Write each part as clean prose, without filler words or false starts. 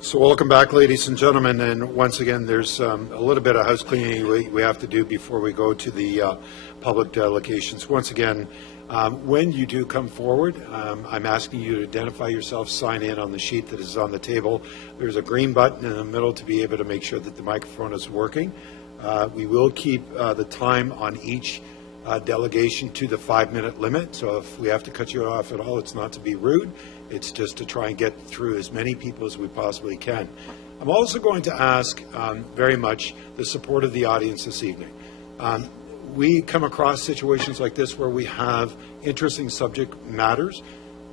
So welcome back, ladies and gentlemen, and once again there's a little bit of house cleaning we have to do before we go to the public delegations. Once again, when you do come forward, I'm asking you to identify yourself, sign in on the sheet that is on the table. There's a green button in the middle to be able to make sure that the microphone is working. We will keep the time on each delegation to the 5-minute limit, so if we have to cut you off at all, it's not to be rude. It's just to try and get through as many people as we possibly can. I'm also going to ask very much the support of the audience this evening. We come across situations like this where we have interesting subject matters,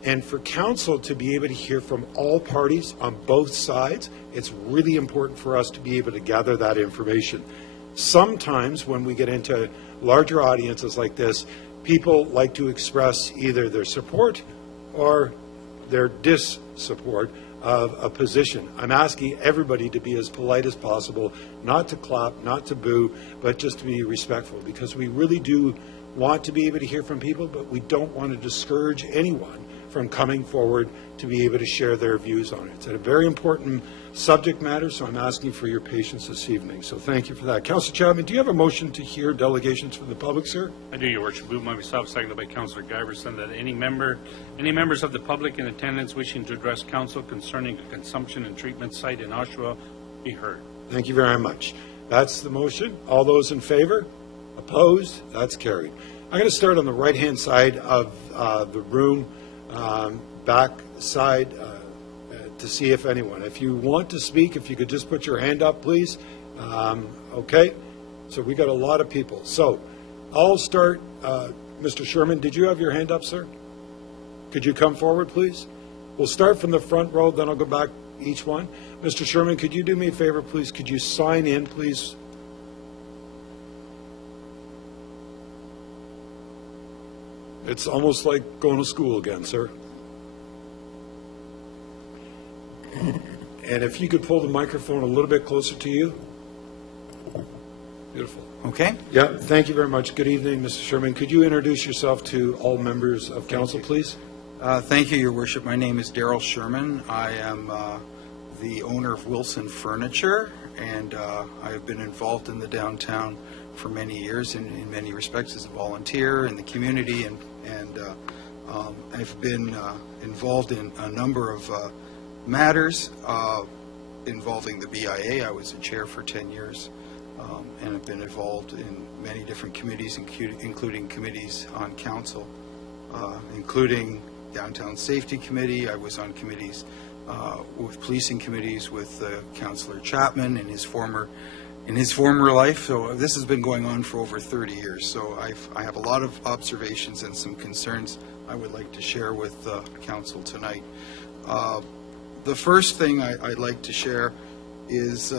and for council to be able to hear from all parties on both sides, it's really important for us to be able to gather that information. Sometimes when we get into larger audiences like this, people like to express either their support or their dis-support of a position. I'm asking everybody to be as polite as possible, not to clap, not to boo, but just to be respectful, because we really do want to be able to hear from people, but we don't want to discourage anyone from coming forward to be able to share their views on it. It's a very important subject matter, so I'm asking for your patience this evening. So thank you for that. Councillor Chapman, do you have a motion to hear delegations from the public, sir? I do, Your Worship. Moved by myself, seconded by Councillor Giverson, that any members of the public in attendance wishing to address council concerning a consumption and treatment site in Oshawa be heard. Thank you very much. That's the motion. All those in favor? Opposed? That's carried. I'm going to start on the right-hand side of the room, back side, to see if anyone. If you want to speak, if you could just put your hand up, please. Okay. So we got a lot of people. So I'll start. Mr. Sherman, did you have your hand up, sir? Could you come forward, please? We'll start from the front row, then I'll go back each one. Mr. Sherman, could you do me a favor, please? Could you sign in, please? It's almost like going to school again, sir. And if you could pull the microphone a little bit closer to you. Beautiful. Okay. Yeah, thank you very much. Good evening, Mr. Sherman. Could you introduce yourself to all members of council, please? Thank you, Your Worship. My name is Daryl Sherman. I am the owner of Wilson Furniture, and I have been involved in the downtown for many years in many respects as a volunteer in the community, and I've been involved in a number of matters involving the BIA. I was a chair for 10 years and have been involved in many different committees, including committees on council, including Downtown Safety Committee. I was on committees with policing committees with Councillor Chapman in his former life. So this has been going on for over 30 years. So I have a lot of observations and some concerns I would like to share with council tonight. The first thing I'd like to share is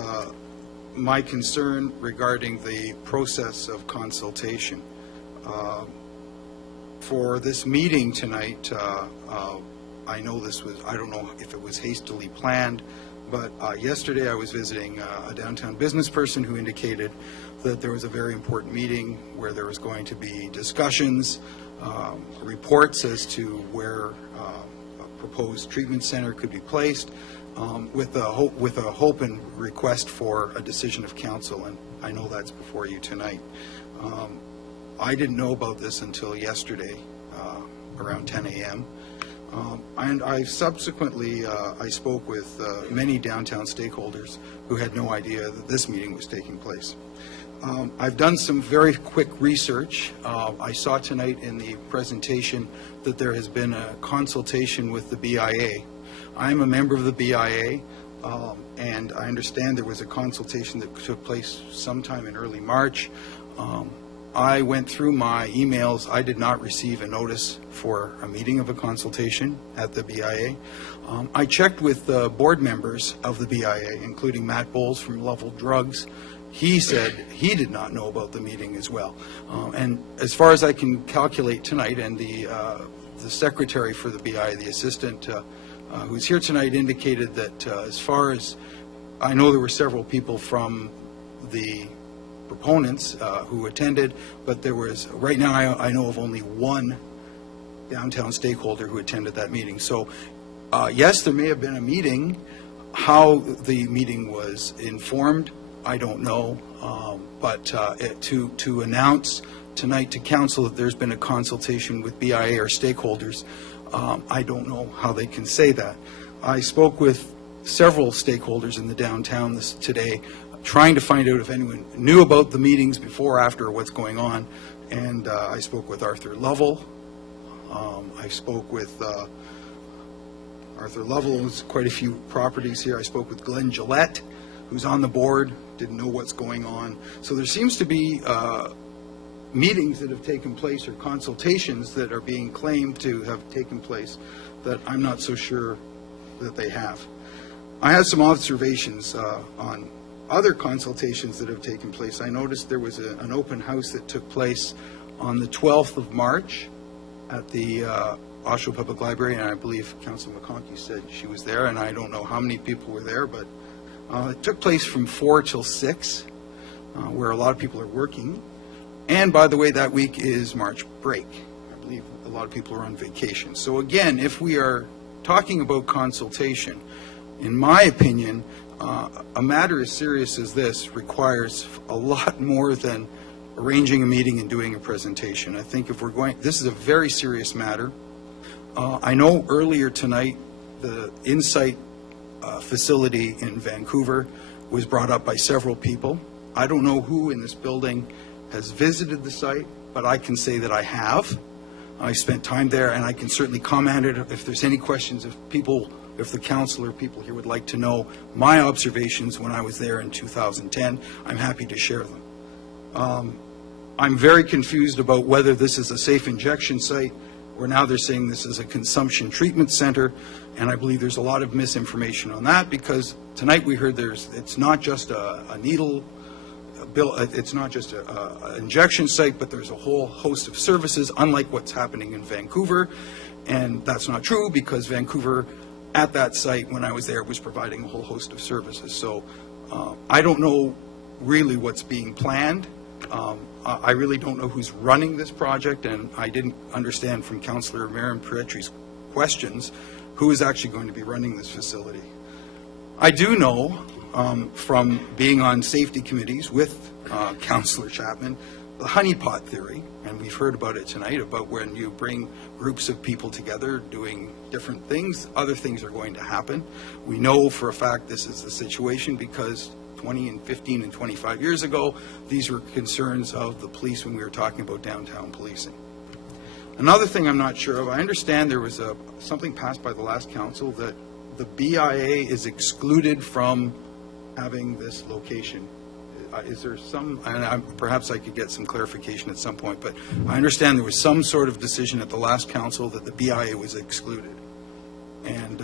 my concern regarding the process of consultation. For this meeting tonight, I know I don't know if it was hastily planned, but yesterday I was visiting a downtown business person who indicated that there was a very important meeting where there was going to be discussions, reports as to where a proposed treatment center could be placed, with a hope and request for a decision of council, and I know that's before you tonight. I didn't know about this until yesterday around 10 a.m. And I subsequently, I spoke with many downtown stakeholders who had no idea that this meeting was taking place. I've done some very quick research. I saw tonight in the presentation that there has been a consultation with the BIA. I'm a member of the BIA, and I understand there was a consultation that took place sometime in early March. I went through my emails. I did not receive a notice for a meeting of a consultation at the BIA. I checked with the board members of the BIA, including Matt Bowles from Level Drugs. He said he did not know about the meeting as well. And as far as I can calculate tonight, and the secretary for the BIA, the assistant who's here tonight, indicated that as far as I know, there were several people from the proponents who attended, but there was, right now I know of only one downtown stakeholder who attended that meeting. So yes, there may have been a meeting. How the meeting was informed, I don't know. But to announce tonight to council that there's been a consultation with BIA or stakeholders, I don't know how they can say that. I spoke with several stakeholders in the downtown today, trying to find out if anyone knew about the meetings before, after, or what's going on. And I spoke with Arthur Lovell. I spoke with Arthur Lovell owns quite a few properties here. I spoke with Glenn Gillette, who's on the board, didn't know what's going on. So there seems to be meetings that have taken place or consultations that are being claimed to have taken place that I'm not so sure that they have. I had some observations on other consultations that have taken place. I noticed there was an open house that took place on the 12th of March at the Oshawa Public Library, and I believe Councilor McConkie said she was there, and I don't know how many people were there, but it took place from 4 till 6, where a lot of people are working. And by the way, that week is March break. I believe a lot of people are on vacation. So again, if we are talking about consultation, in my opinion, a matter as serious as this requires a lot more than arranging a meeting and doing a presentation. I think if we're going, this is a very serious matter. I know earlier tonight the Insight facility in Vancouver was brought up by several people. I don't know who in this building has visited the site, but I can say that I have. I spent time there, and I can certainly comment it if there's any questions, if the council or people here would like to know my observations when I was there in 2010, I'm happy to share them. I'm very confused about whether this is a safe injection site, or now they're saying this is a consumption treatment center, and I believe there's a lot of misinformation on that, because tonight we heard it's not just a needle bill, it's not just an injection site, but there's a whole host of services, unlike what's happening in Vancouver. And that's not true, because Vancouver, at that site when I was there, was providing a whole host of services. So I don't know really what's being planned. I really don't know who's running this project, and I didn't understand from Councillor Marin Piretri's questions who is actually going to be running this facility. I do know from being on safety committees with Councillor Chapman, the honeypot theory, and we've heard about it tonight, about when you bring groups of people together doing different things, other things are going to happen. We know for a fact this is the situation because 20 and 15 and 25 years ago, these were concerns of the police when we were talking about downtown policing. Another thing I'm not sure of, I understand there was something passed by the last council that the BIA is excluded from having this location. Is there some, and perhaps I could get some clarification at some point, but I understand there was some sort of decision at the last council that the BIA was excluded. And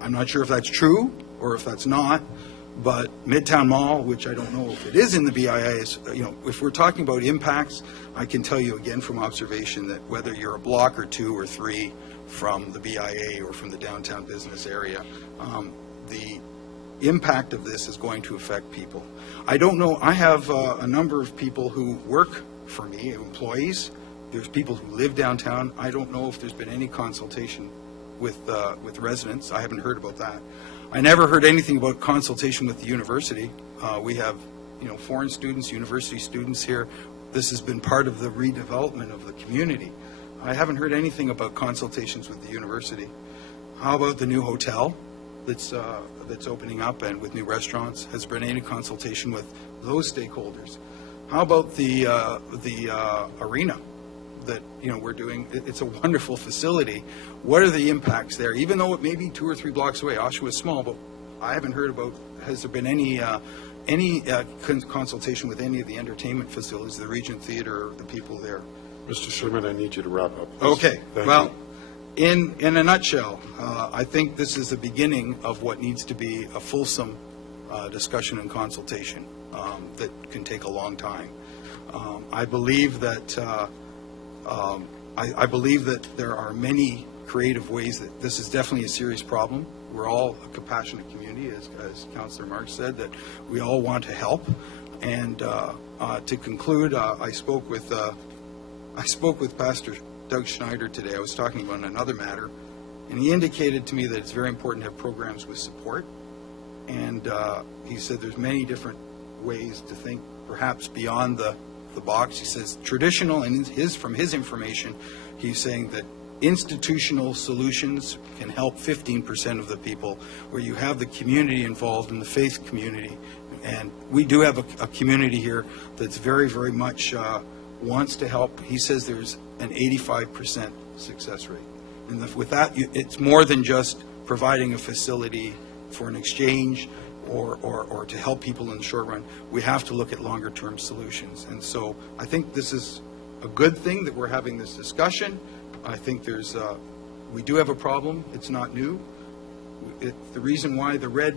I'm not sure if that's true or if that's not, but Midtown Mall, which I don't know if it is in the BIA, is, if we're talking about impacts, I can tell you again from observation that whether you're a block or 2 or 3 from the BIA or from the downtown business area, the impact of this is going to affect people. I don't know, I have a number of people who work for me, employees. There's people who live downtown. I don't know if there's been any consultation with residents. I haven't heard about that. I never heard anything about consultation with the university. We have, foreign students, university students here. This has been part of the redevelopment of the community. I haven't heard anything about consultations with the university. How about the new hotel that's opening up and with new restaurants? Has there been any consultation with those stakeholders? How about the arena that we're doing? It's a wonderful facility. What are the impacts there? Even though it may be 2 or 3 blocks away, Oshawa is small, but I haven't heard about. Has there been any consultation with any of the entertainment facilities, the Regent Theatre, or the people there? Mr. Sherman, I need you to wrap up, please. Okay. Thank well, you. in a nutshell, I think this is the beginning of what needs to be a fulsome discussion and consultation that can take a long time. I believe that I believe that there are many creative ways that this is definitely a serious problem. We're all a compassionate community, as Councillor Marks said, that we all want to help. And to conclude, I spoke with Pastor Doug Schneider today. I was talking about another matter, And he indicated to me that it's very important to have programs with support. And he said there's many different ways to think, perhaps beyond the box. He says traditional, and from his information, he's saying that institutional solutions can help 15% of the people, where you have the community involved in the faith community. And we do have a community here that's very, very much wants to help. He says there's an 85% success rate. And with that, it's more than just providing a facility for an exchange or to help people in the short run. We have to look at longer term solutions. And so I think this is a good thing that we're having this discussion. I think we do have a problem. It's not new. The reason why the red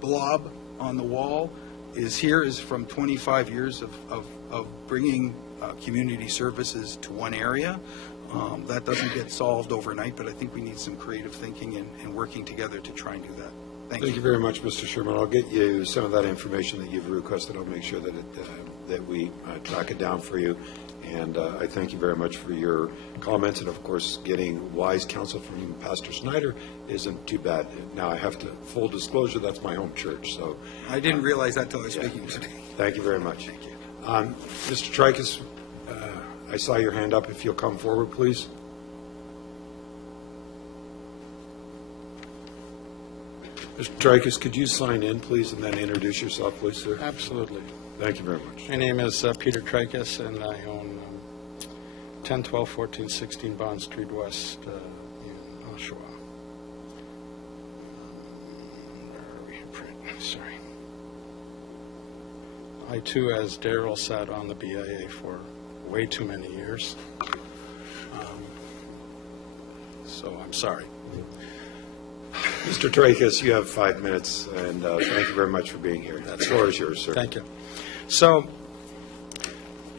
blob on the wall is here is from 25 years of bringing community services to one area. That doesn't get solved overnight, but I think we need some creative thinking and working together to try and do that. Thank you. Thank you very much, Mr. Sherman. I'll get you some of that information that you've requested. I'll make sure that that we track it down for you. And I thank you very much for your comments. And of course, getting wise counsel from Pastor Snyder isn't too bad. Now, I have to, full disclosure, that's my home church. So I didn't realize that till I was speaking today. Thank you very much. Thank you. Mr. Tricus, I saw your hand up. If you'll come forward, please. Mr. Tricus, could you sign in, please, and then introduce yourself, please, sir? Absolutely. Thank you very much. My name is Peter Tricus, and I own 10, 12, 14, 16 Bond Street West in Oshawa. Where are we? Print. Sorry. I, too, as Darrell, sat on the BIA for way too many years. So I'm sorry. Mr. Tricus, you have 5 minutes, and thank you very much for being here. The floor is yours, sir. Thank you. So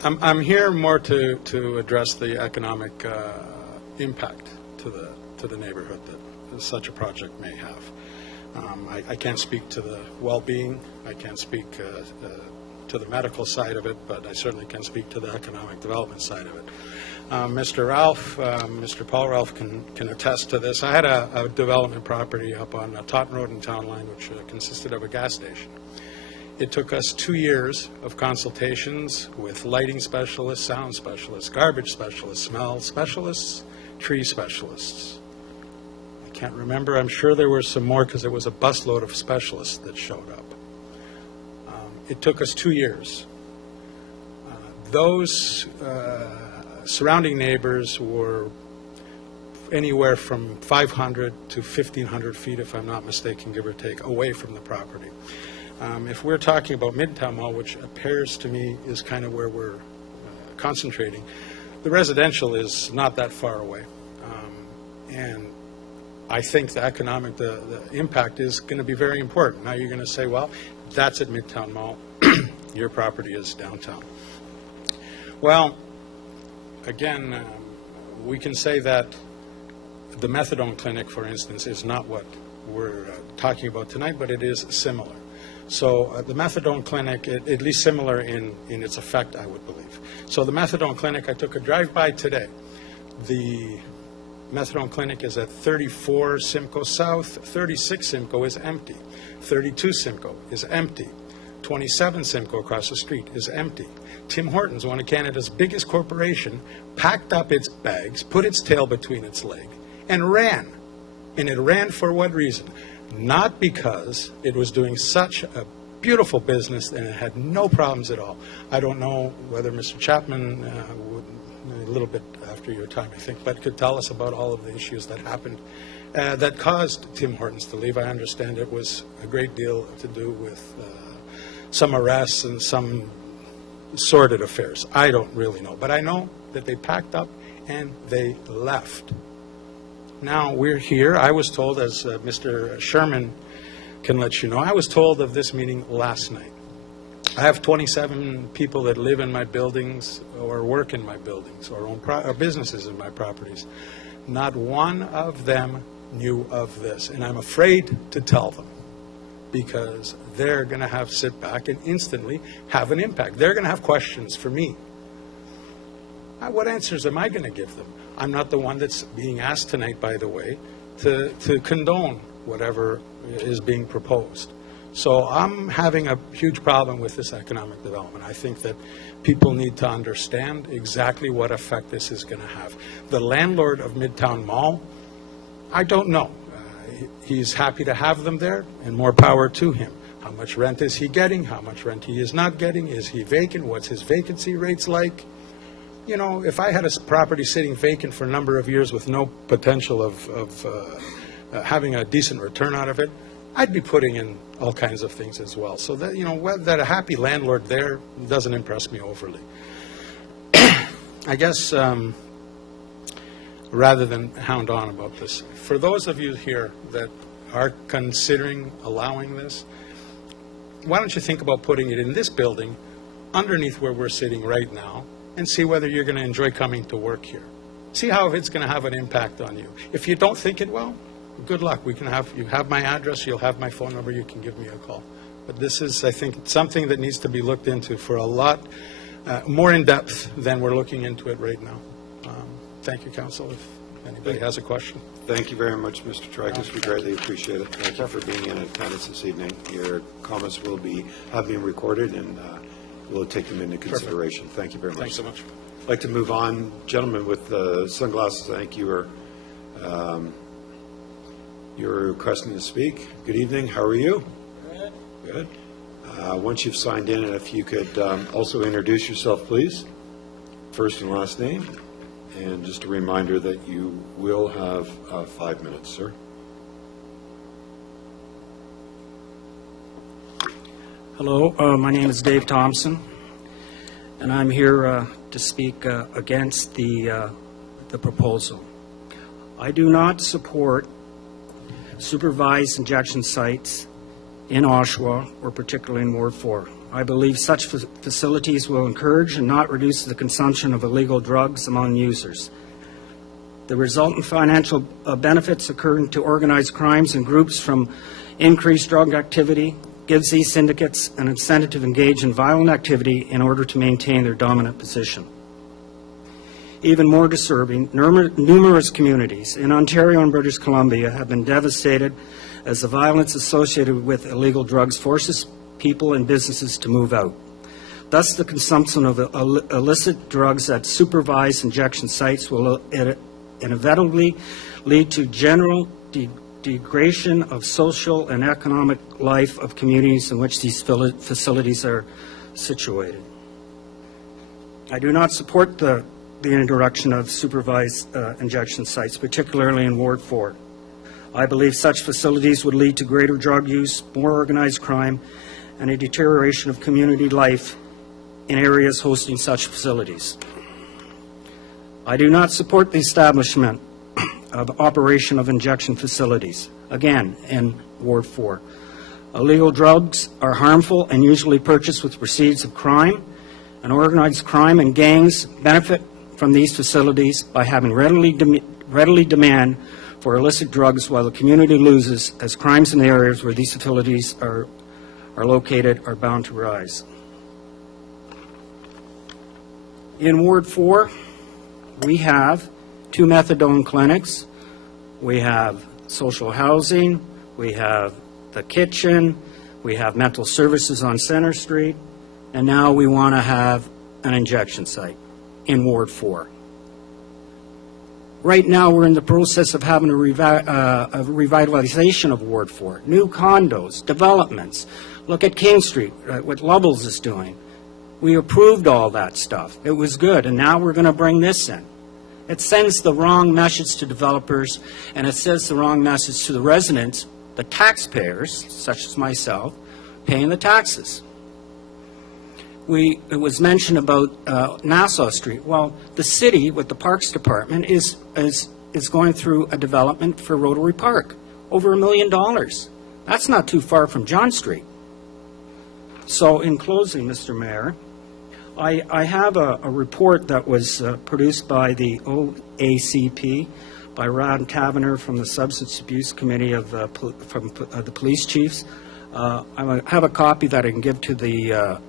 I'm here more to address the economic impact to the neighborhood that such a project may have. I can't speak to the well-being. I can't speak to the medical side of it, but I certainly can speak to the economic development side of it. Mr. Paul Ralph can attest to this. I had a development property up on Totten Road and Town Line, which consisted of a gas station. It took us 2 years of consultations with lighting specialists, sound specialists, garbage specialists, smell specialists, tree specialists. I can't remember. I'm sure there were some more because there was a busload of specialists that showed up. It took us 2 years. Those surrounding neighbors were anywhere from 500 to 1,500 feet, if I'm not mistaken, give or take, away from the property. If we're talking about Midtown Mall, which appears to me is kind of where we're concentrating, the residential is not that far away. And I think the economic, the impact is going to be very important. Now you're going to say, well, that's at Midtown Mall. Your property is downtown. Well, again, we can say that the methadone clinic, for instance, is not what we're talking about tonight, but it is similar. So the methadone clinic, at least similar in its effect, I would believe. So the methadone clinic, I took a drive-by today. The methadone clinic is at 34 Simcoe South, 36 Simcoe is empty, 32 Simcoe is empty, 27 Simcoe across the street is empty. Tim Hortons, one of Canada's biggest corporation, packed up its bags, put its tail between its legs, and ran. And it ran for what reason? Not because it was doing such a beautiful business and it had no problems at all. I don't know whether Mr. Chapman would, a little bit after your time, I think, but could tell us about all of the issues that happened that caused Tim Hortons to leave. I understand it was a great deal to do with some arrests and some sordid affairs. I don't really know, but I know that they packed up and they left. Now we're here. I was told, as Mr. Sherman can let you know, I was told of this meeting last night. I have 27 people that live in my buildings or work in my buildings or own or businesses in my properties. Not one of them knew of this, and I'm afraid to tell them because they're going to have sit back and instantly have an impact. They're going to have questions for me. What answers am I going to give them? I'm not the one that's being asked tonight, by the way, to condone whatever is being proposed. So I'm having a huge problem with this economic development. I think that people need to understand exactly what effect this is going to have. The landlord of Midtown Mall, I don't know. He's happy to have them there, and more power to him. How much rent is he getting? How much rent he is not getting? Is he vacant? What's his vacancy rates like? You know, if I had a property sitting vacant for a number of years with no potential of having a decent return out of it, I'd be putting in all kinds of things as well. So that, you know, that a happy landlord there doesn't impress me overly. I guess rather than hound on about this, for those of you here that are considering allowing this, why don't you think about putting it in this building underneath where we're sitting right now and see whether you're going to enjoy coming to work here. See how it's going to have an impact on you. If you don't think it will, good luck. You have my address, you'll have my phone number, you can give me a call. But this is, I think, something that needs to be looked into for a lot more in depth than we're looking into it right now. Thank you, Council, if anybody has a question. Thank you very much, Mr. Tricus. We greatly appreciate it. Thank you for being in attendance this evening. Your comments have been recorded, and we'll take them into consideration. Perfect. Thank you very much. Thanks so much. I'd like to move on. Gentlemen with the sunglasses, I think you're requesting to speak. Good evening. How are you? Good. Good. Once you've signed in, and if you could also introduce yourself, please. First and last name. And just a reminder that you will have 5 minutes, sir. Hello, my name is Dave Thompson, and I'm here to speak against the proposal. I do not support supervised injection sites in Oshawa, or particularly in Ward 4. I believe such facilities will encourage and not reduce the consumption of illegal drugs among users. The resultant financial benefits occurring to organized crimes and groups from increased drug activity gives these syndicates an incentive to engage in violent activity in order to maintain their dominant position. Even more disturbing, numerous communities in Ontario and British Columbia have been devastated as the violence associated with illegal drugs forces people and businesses to move out. Thus, the consumption of illicit drugs at supervised injection sites will inevitably lead to general degradation of social and economic life of communities in which these facilities are situated. I do not support the introduction of supervised injection sites, particularly in Ward 4. I believe such facilities would lead to greater drug use, more organized crime, and a deterioration of community life in areas hosting such facilities. I do not support the establishment of operation of injection facilities, again, in Ward 4. Illegal drugs are harmful and usually purchased with proceeds of crime, and organized crime and gangs benefit from these facilities by having readily demand for illicit drugs, while the community loses as crimes in the areas where these facilities are located are bound to rise. In Ward 4, we have 2 methadone clinics, we have social housing, we have the kitchen, we have mental services on Center Street, and now we want to have an injection site in Ward 4. Right now, we're in the process of having a revitalization of Ward 4. New condos, developments. Look at King Street, what Lovell's is doing. We approved all that stuff. It was good, and now we're going to bring this in. It sends the wrong message to developers, and it sends the wrong message to the residents, the taxpayers, such as myself, paying the taxes. It was mentioned about Nassau Street. Well, the city, with the Parks Department, is going through a development for Rotary Park, over $1 million. That's not too far from John Street. So, in closing, Mr. Mayor, I have a report that was produced by the OACP, by Ron Taverner from the Substance Abuse Committee of the police chiefs. I have a copy that I can give to the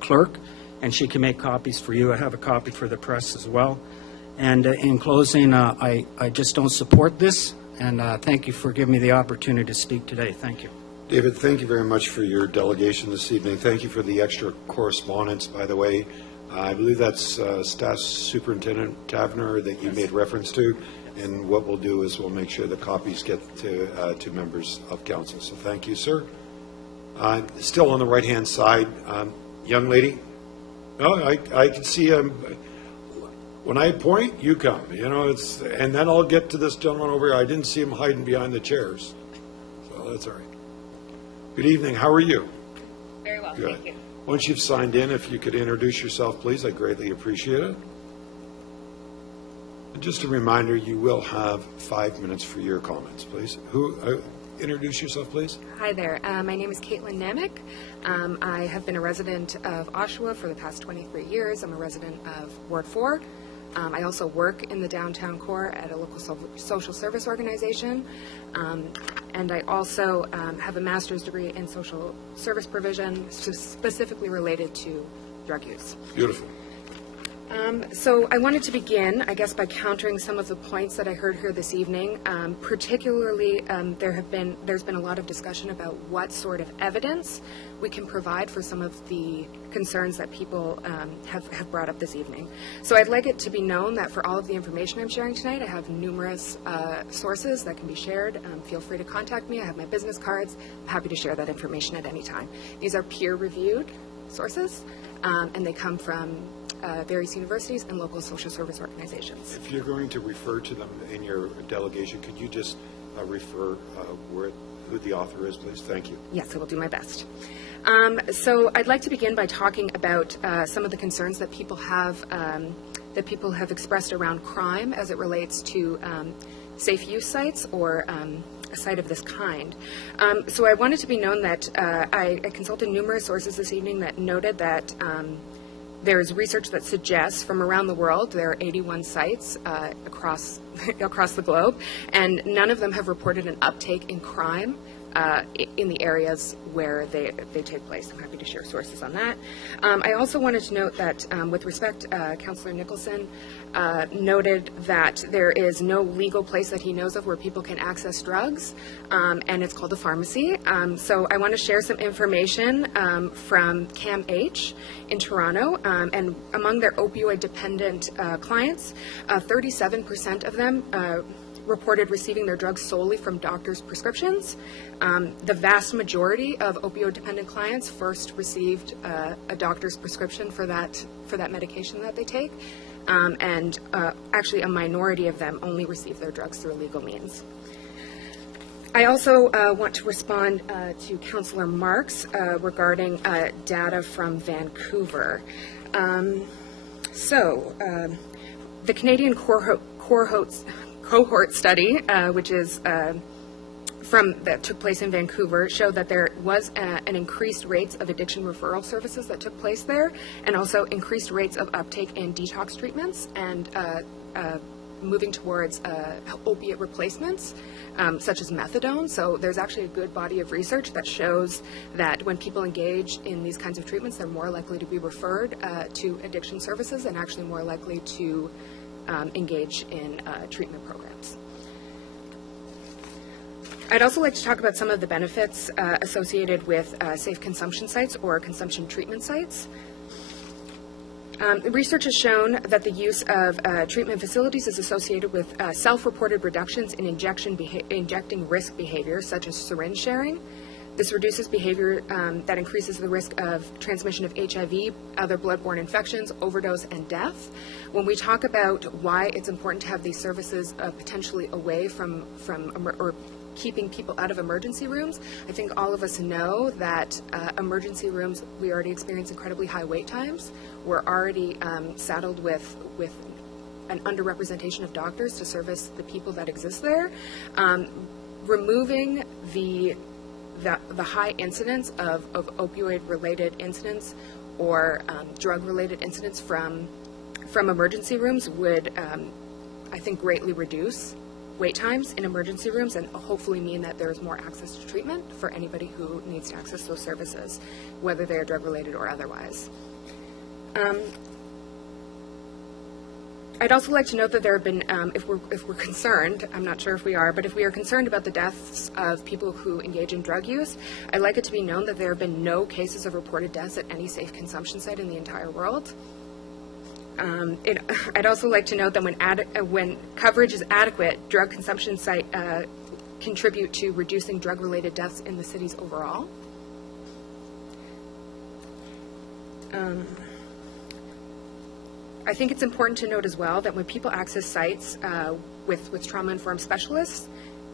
clerk, and she can make copies for you. I have a copy for the press as well. And in closing, I just don't support this, and thank you for giving me the opportunity to speak today. Thank you. David, thank you very much for your delegation this evening. Thank you for the extra correspondence, by the way. I believe that's Staff Superintendent Tavener that you made reference to. And what we'll do is we'll make sure the copies get to members of council. So thank you, sir. Still on the right-hand side, young lady. No, I can see when I point, you come. You know, and then I'll get to this gentleman over here. I didn't see him hiding behind the chairs, so that's all right. Good evening. How are you? Very well, Good. thank you. Once you've signed in, if you could introduce yourself, please, I greatly appreciate it. And just a reminder, you will have 5 minutes for your comments, please. Introduce yourself, please. Hi there. My name is Caitlin Namick. I have been a resident of Oshawa for the past 23 years. I'm a resident of Ward 4. I also work in the downtown core at a local social service organization. And I also have a master's degree in social service provision, specifically related to drug use. Beautiful. So I wanted to begin, I guess, by countering some of the points that I heard here this evening. Particularly, there's been a lot of discussion about what sort of evidence we can provide for some of the concerns that people have brought up this evening. So I'd like it to be known that for all of the information I'm sharing tonight, I have numerous sources that can be shared. Feel free to contact me. I have my business cards. I'm happy to share that information at any time. These are peer-reviewed sources, and they come from various universities and local social service organizations. If you're going to refer to them in your delegation, could you just refer who the author is, please? Thank you. Yes, I will do my best. So I'd like to begin by talking about some of the concerns that people have expressed around crime as it relates to safe use sites or a site of this kind. So I wanted to be known that I consulted numerous sources this evening that noted that there's research that suggests from around the world there are 81 sites across the globe, and none of them have reported an uptake in crime in the areas where they take place. I'm happy to share sources on that. I also wanted to note that with respect, Councillor Nicholson noted that there is no legal place that he knows of where people can access drugs, and it's called a pharmacy. So I want to share some information from CAMH in Toronto, and among their opioid-dependent clients, 37% of them reported receiving their drugs solely from doctors' prescriptions. The vast majority of opioid-dependent clients first received a doctor's prescription for that medication that they take, and actually a minority of them only receive their drugs through illegal means. I also want to respond to Councillor Marks regarding data from Vancouver. The Canadian cohort study, which is that took place in Vancouver, showed that there was an increased rates of addiction referral services that took place there, and also increased rates of uptake in detox treatments and moving towards opiate replacements, such as methadone. So there's actually a good body of research that shows that when people engage in these kinds of treatments, they're more likely to be referred to addiction services and actually more likely to engage in treatment programs. I'd also like to talk about some of the benefits associated with safe consumption sites or consumption treatment sites. Research has shown that the use of treatment facilities is associated with self-reported reductions in injecting risk behavior, such as syringe sharing. This reduces behavior that increases the risk of transmission of HIV, other bloodborne infections, overdose, and death. When we talk about why it's important to have these services potentially away from or keeping people out of emergency rooms, I think all of us know that emergency rooms, we already experience incredibly high wait times. We're already saddled with an underrepresentation of doctors to service the people that exist there. Removing the high incidence of opioid-related incidents or drug-related incidents from emergency rooms would, I think, greatly reduce wait times in emergency rooms and hopefully mean that there is more access to treatment for anybody who needs to access those services, whether they are drug-related or otherwise. I'd also like to note that there have been, if we're concerned, I'm not sure if we are, but if we are concerned about the deaths of people who engage in drug use, I'd like it to be known that there have been no cases of reported deaths at any safe consumption site in the entire world. I'd also like to note that when coverage is adequate, drug consumption sites contribute to reducing drug-related deaths in the cities overall. I think it's important to note as well that when people access sites with trauma-informed specialists,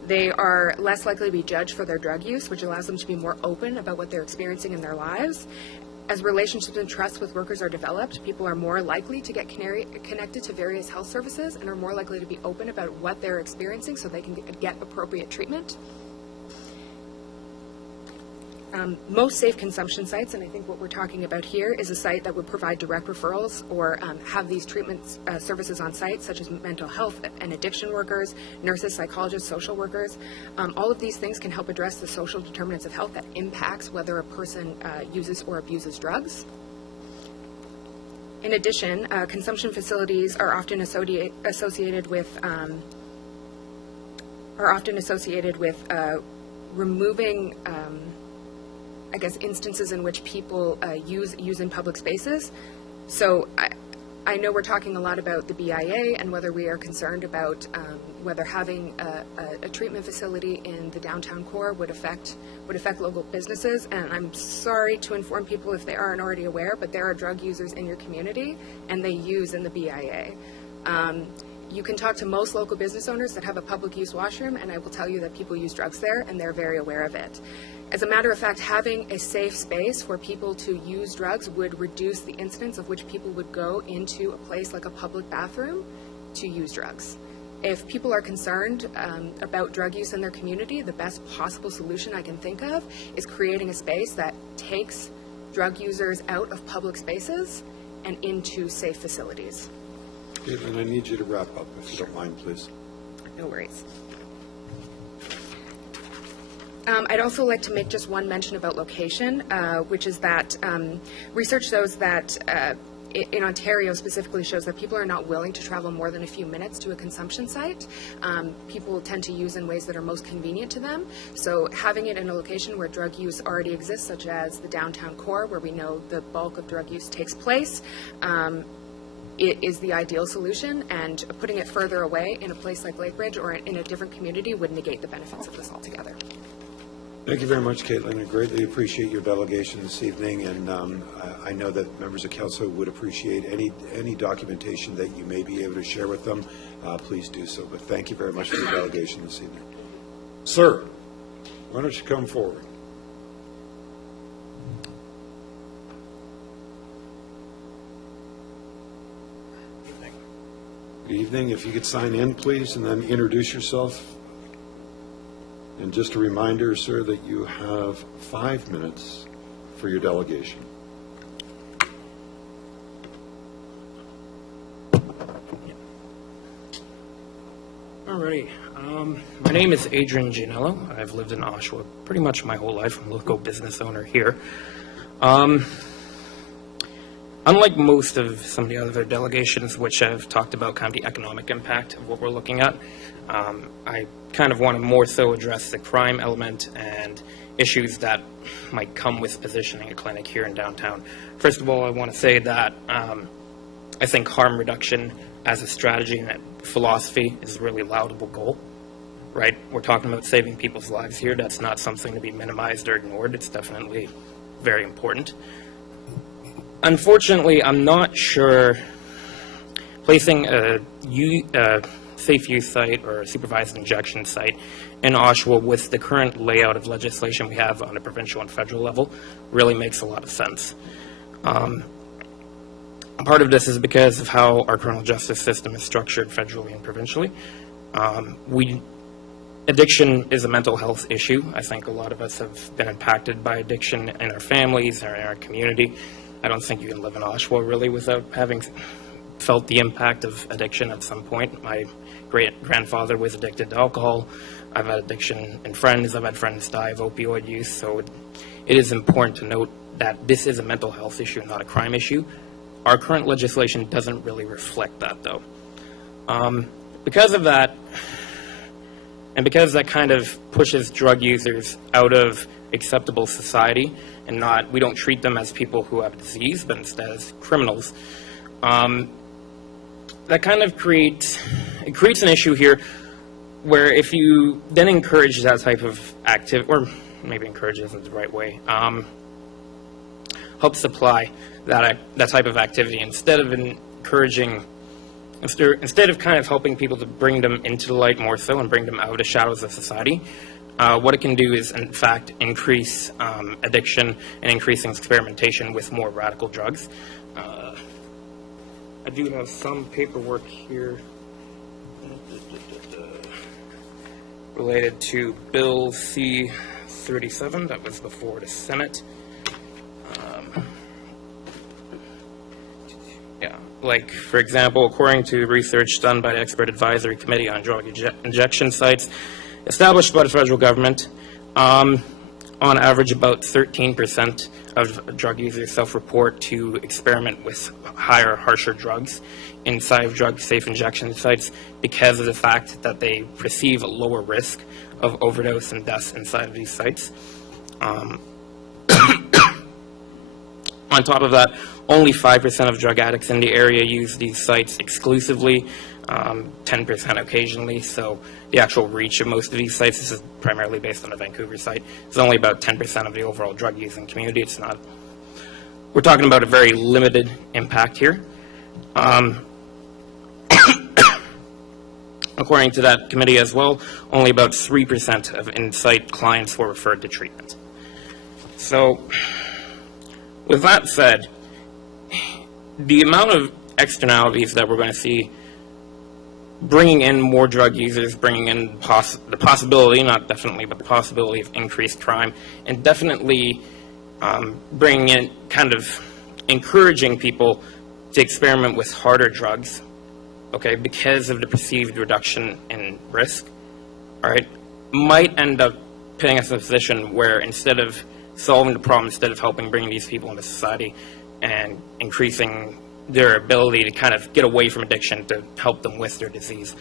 they are less likely to be judged for their drug use, which allows them to be more open about what they're experiencing in their lives. As relationships and trust with workers are developed, people are more likely to get connected to various health services and are more likely to be open about what they're experiencing so they can get appropriate treatment. Most safe consumption sites, and I think what we're talking about here, is a site that would provide direct referrals or have these treatment services on site, such as mental health and addiction workers, nurses, psychologists, social workers. All of these things can help address the social determinants of health that impacts whether a person uses or abuses drugs. In addition, consumption facilities are often associated with removing instances in which people use in public spaces. So I know we're talking a lot about the BIA and whether we are concerned about whether having a treatment facility in the downtown core would affect local businesses. And I'm sorry to inform people if they aren't already aware, but there are drug users in your community and they use in the BIA. You can talk to most local business owners that have a public use washroom, and I will tell you that people use drugs there, and they're very aware of it. As a matter of fact, having a safe space for people to use drugs would reduce the incidence of which people would go into a place like a public bathroom to use drugs. If people are concerned about drug use in their community, the best possible solution I can think of is creating a space that takes drug users out of public spaces and into safe facilities. Caitlin, I need you to wrap up, if you don't mind, please. No worries. I'd also like to make just one mention about location, which is that research shows that in Ontario specifically shows that people are not willing to travel more than a few minutes to a consumption site. People tend to use in ways that are most convenient to them. So having it in a location where drug use already exists, such as the downtown core, where we know the bulk of drug use takes place, it is the ideal solution, and putting it further away in a place like Lakeridge or in a different community would negate the benefits of this altogether. Thank you very much, Caitlin. I greatly appreciate your delegation this evening, and I know that members of council would appreciate any documentation that you may be able to share with them. Please do so. But thank you very much for your delegation this evening. Sir, why don't you come forward? Good evening. If you could sign in, please, and then introduce yourself. And just a reminder, sir, that you have 5 minutes for your delegation. All right. My name is Adrian Gianello. I've lived in Oshawa pretty much my whole life. I'm a local business owner here. Unlike most of some of the other delegations which have talked about kind of the economic impact of what we're looking at, I kind of want to more so address the crime element and issues that might come with positioning a clinic here in downtown. First of all, I want to say that I think harm reduction as a strategy and a philosophy is a really laudable goal, right? We're talking about saving people's lives here. That's not something to be minimized or ignored. It's definitely very important. Unfortunately, I'm not sure placing a safe use site or a supervised injection site in Oshawa with the current layout of legislation we have on a provincial and federal level really makes a lot of sense. Part of this is because of how our criminal justice system is structured federally and provincially. Addiction is a mental health issue. I think a lot of us have been impacted by addiction in our families or in our community. I don't think you can live in Oshawa really without having felt the impact of addiction at some point. My great-grandfather was addicted to alcohol. I've had addiction in friends. I've had friends die of opioid use. So it is important to note that this is a mental health issue, not a crime issue. Our current legislation doesn't really reflect that, though. Because of that, and because that kind of pushes drug users out of acceptable society and we don't treat them as people who have disease, but instead as criminals, that kind of creates an issue here where if you then encourage that type of activity, or maybe encourage isn't the right way, help supply that type of activity instead of kind of helping people to bring them into the light more so and bring them out of the shadows of society. What it can do is, in fact, increase addiction and increasing experimentation with more radical drugs. I do have some paperwork here related to Bill C-37 that was before the Senate. Like, for example, according to research done by the Expert Advisory Committee on Drug Injection Sites, established by the federal government, on average about 13% of drug users self-report to experiment with harsher drugs inside of drug-safe injection sites because of the fact that they perceive a lower risk of overdose and deaths inside of these sites. On top of that, only 5% of drug addicts in the area use these sites exclusively, 10% occasionally, so the actual reach of most of these sites, this is primarily based on the Vancouver site, is only about 10% of the overall drug using community. It's not, we're talking about a very limited impact here. According to that committee as well, only about 3% of in-site clients were referred to treatment. So, with that said, the amount of externalities that we're going to see bringing in more drug users, bringing in the possibility, not definitely, but the possibility of increased crime, and definitely bringing in, kind of encouraging people to experiment with harder drugs, okay, because of the perceived reduction in risk, all right, might end up putting us in a position where instead of solving the problem, instead of helping bring these people into society and increasing their ability to kind of get away from addiction to help them with their disease,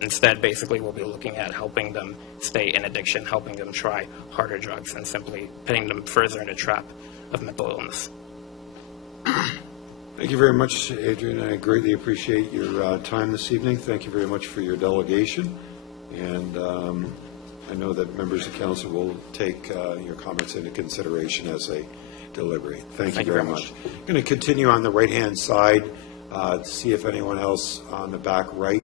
instead, basically, we'll be looking at helping them stay in addiction, helping them try harder drugs, and simply putting them further in a trap of mental illness. Thank you very much, Adrian. I greatly appreciate your time this evening. Thank you very much for your delegation. And I know that members of council will take your comments into consideration as they deliberate. Thank you very much. I'm going to continue on the right-hand side to see if anyone else on the back right